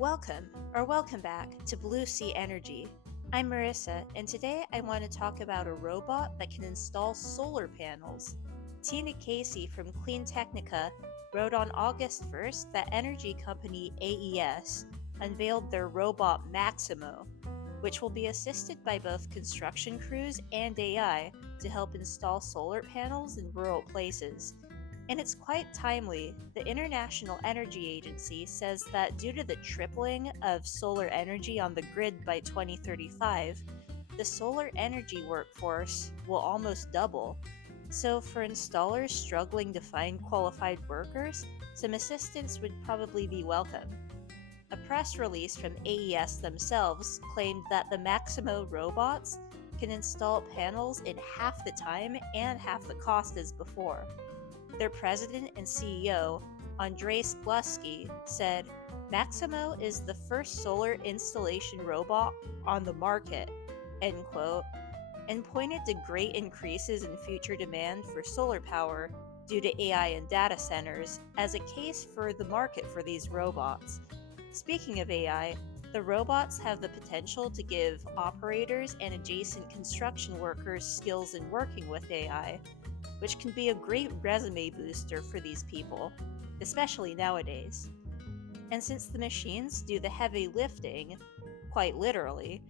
Welcome back to Blue Sea Energy. I'm Marissa, and today I want to talk about a robot that can install solar panels. Tina Casey from Clean Technica wrote on August 1st that energy company AES unveiled their robot Maximo, which will be assisted by both construction crews and AI to help install solar panels in rural places. And it's quite timely. The International Energy Agency says that due to the tripling of solar energy on the grid by 2035, the solar energy workforce will almost double. So, for installers struggling to find qualified workers, some assistance would probably be welcome. A press release from AES themselves claimed that the Maximo robots can install panels in half the time and half the cost as before. Their president and CEO, Andres Glusky, said, Maximo is the first solar installation robot on the market, end quote, and pointed to great increases in future demand for solar power due to AI and data centers as a case for the market for these robots. Speaking of AI, the robots have the potential to give operators and adjacent construction workers skills in working with AI, which can be a great resume booster for these people, especially nowadays. And since the machines do the heavy lifting, quite literally,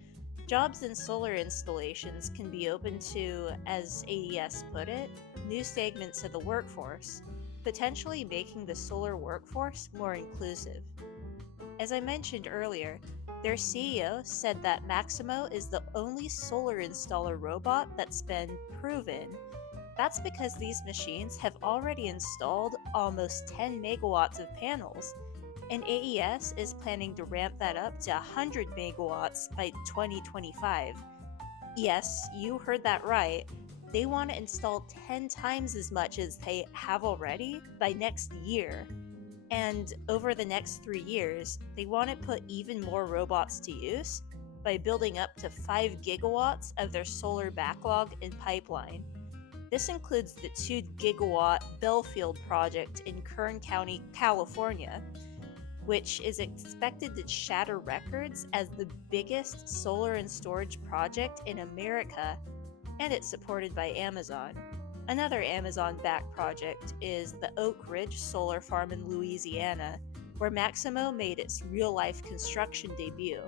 jobs in solar installations can be open to, as AES put it, new segments of the workforce, potentially making the solar workforce more inclusive. As I mentioned earlier, their CEO said that Maximo is the only solar installer robot that's been proven. That's because these machines have already installed almost 10 megawatts of panels, and AES is planning to ramp that up to 100 megawatts by 2025. Yes, you heard that right. They want to install 10 times as much as they have already by next year. And over the next 3 years, they want to put even more robots to use by building up to 5 gigawatts of their solar backlog and pipeline. This includes the 2 gigawatt Belfield project in Kern County, California, which is expected to shatter records as the biggest solar and storage project in America, and it's supported by Amazon. Another Amazon-backed project is the Oak Ridge Solar Farm in Louisiana, where Maximo made its real-life construction debut.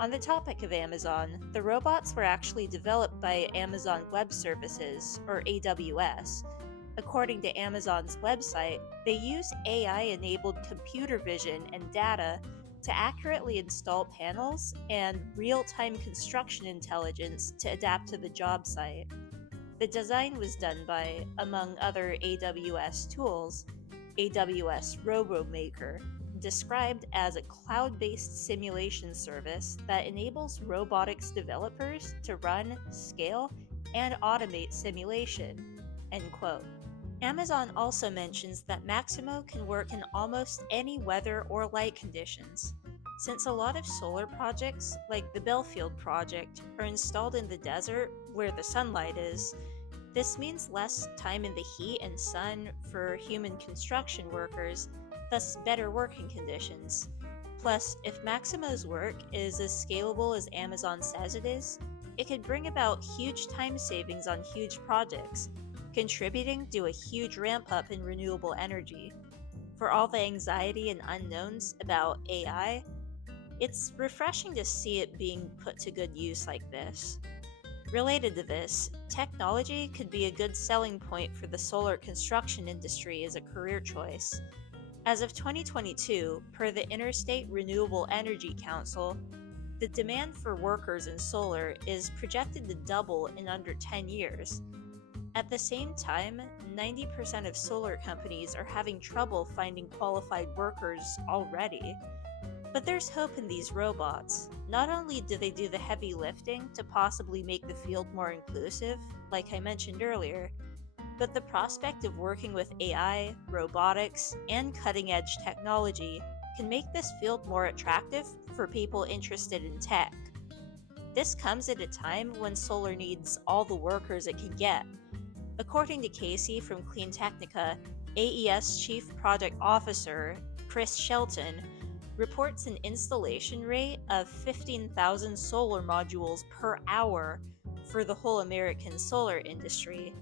On the topic of Amazon, the robots were actually developed by Amazon Web Services, or AWS. According to Amazon's website, they use AI-enabled computer vision and data to accurately install panels and real-time construction intelligence to adapt to the job site. The design was done by, among other AWS tools, AWS RoboMaker, described as a cloud-based simulation service that enables robotics developers to run, scale, and automate simulation, end quote. Amazon also mentions that Maximo can work in almost any weather or light conditions. Since a lot of solar projects, like the Belfield project, are installed in the desert where the sunlight is, this means less time in the heat and sun for human construction workers, thus better working conditions. Plus, if Maximo's work is as scalable as Amazon says it is, it could bring about huge time savings on huge projects, contributing to a huge ramp up in renewable energy. For all the anxiety and unknowns about AI, it's refreshing to see it being put to good use like this. Related to this, technology could be a good selling point for the solar construction industry as a career choice. As of 2022, per the Interstate Renewable Energy Council, the demand for workers in solar is projected to double in under 10 years. At the same time, 90% of solar companies are having trouble finding qualified workers already. But there's hope in these robots. Not only do they do the heavy lifting to possibly make the field more inclusive, like I mentioned earlier, but the prospect of working with AI, robotics, and cutting-edge technology can make this field more attractive for people interested in tech. This comes at a time when solar needs all the workers it can get. According to Casey from Clean Technica, AES Chief Project Officer Chris Shelton, reports an installation rate of 15,000 solar modules per hour for the whole American solar industry.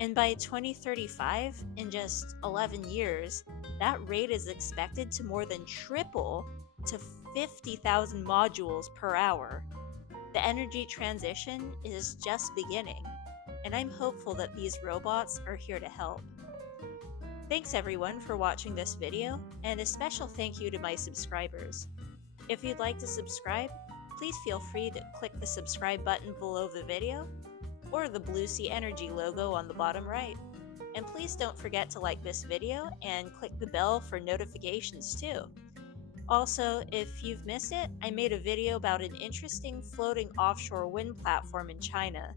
And by 2035, in just 11 years, that rate is expected to more than triple to 50,000 modules per hour. The energy transition is just beginning, and I'm hopeful that these robots are here to help. Thanks everyone for watching this video, and a special thank you to my subscribers. If you'd like to subscribe, please feel free to click the subscribe button below the video or the Blue Sea Energy logo on the bottom right. And please don't forget to like this video and click the bell for notifications too. Also, if you've missed it, I made a video about an interesting floating offshore wind platform in China.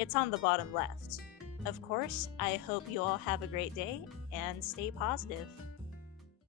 It's on the bottom left. Of course, I hope you all have a great day and stay positive.